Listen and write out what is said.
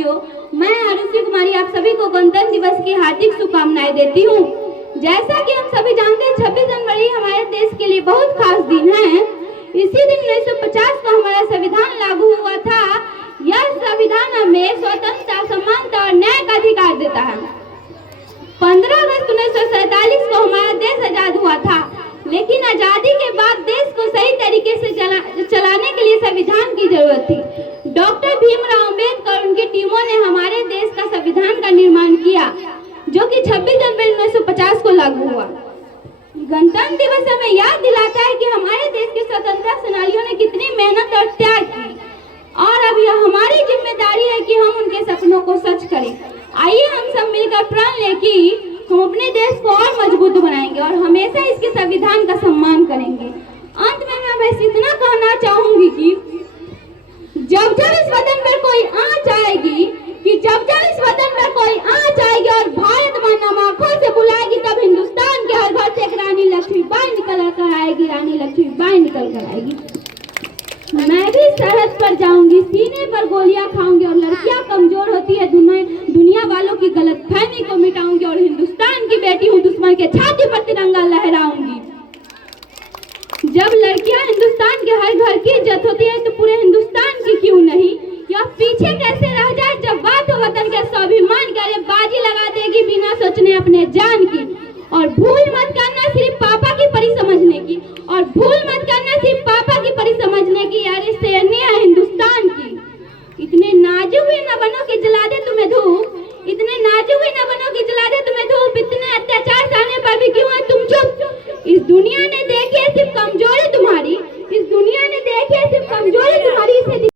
साथियों, मैं आरुषि कुमारी आप सभी को गणतंत्र दिवस की हार्दिक शुभकामनाएं देती हूँ। जैसा कि हम सभी जानते हैं 26 जनवरी हमारे देश के लिए बहुत खास दिन है। इसी दिन 1950 को हमारा संविधान लागू हुआ था। यह संविधान हमें स्वतंत्रता, समानता और न्याय का अधिकार देता है। 15 अगस्त 1947 को हमारा देश आजाद हुआ था, लेकिन आजादी के बाद देश को सही तरीके से चलाने के लिए संविधान की जरूरत थी। डॉक्टर भीमराव अंबेडकर उनकी टीमों ने हमारे देश का संविधान का निर्माण किया, जो कि 26 जनवरी 1950 को लागू हुआ। गणतंत्र दिवस हमें याद दिलाता है कि हमारे देश के स्वतंत्रता सेनानियों ने कितनी मेहनत और त्याग की, और अब यह हमारी जिम्मेदारी है कि हम उनके सपनों को सच करें। आइए हम सब मिलकर प्रण लें कि हम अपने देश को और मजबूत बनाएंगे और हमेशा इसके संविधान का सम्मान करेंगे। अंत में मैं बस इतना कहना चाहूंगी कि जब जब इस वतन पर कोई आँच आएगी और भारत माँ नम आँखों से बुलाएगी, तब हिंदुस्तान के हर घर से एक रानी लक्ष्मीबाई निकल कर आएगी, रानी लक्ष्मीबाई निकल कर आएगी। मैं भी सरहद पर जाऊंगी, सीने पर गोलियां खाऊंगी, और लड़कियां कमजोर होती है दुनिया वालों की गलतफहमी को मिटाऊंगी, और हिंदुस्तान की बेटी हूँ, दुश्मन के छाती पर तिरंगा लहराऊंगी। जब लड़कियां हिंदुस्तान के हर घर की इज्जत होती है, तो पूरे हिंदुस्तान की क्यों नहीं? यह पीछे कैसे रह जाए जब बात हो वतन के स्वाभिमान की? अरे बाजी लगा देगी बिना सोचने अपने जान की। और भूल मत करना सिर्फ पापा की परी समझने की, और भूल मत करना सिर्फ पापा की परी समझने की। यार शेरनी है हिंदुस्तान की। इतने नाजुक भी न बनो कि जला दे तुम्हें धूप, इतने नाजुक भी न बनो कि जला दे तुम्हें धूप। इतने अत्याचार सहने पर भी क्यों है तुम चुप? इस दुनिया ने देखी है सिर्फ कमजोरी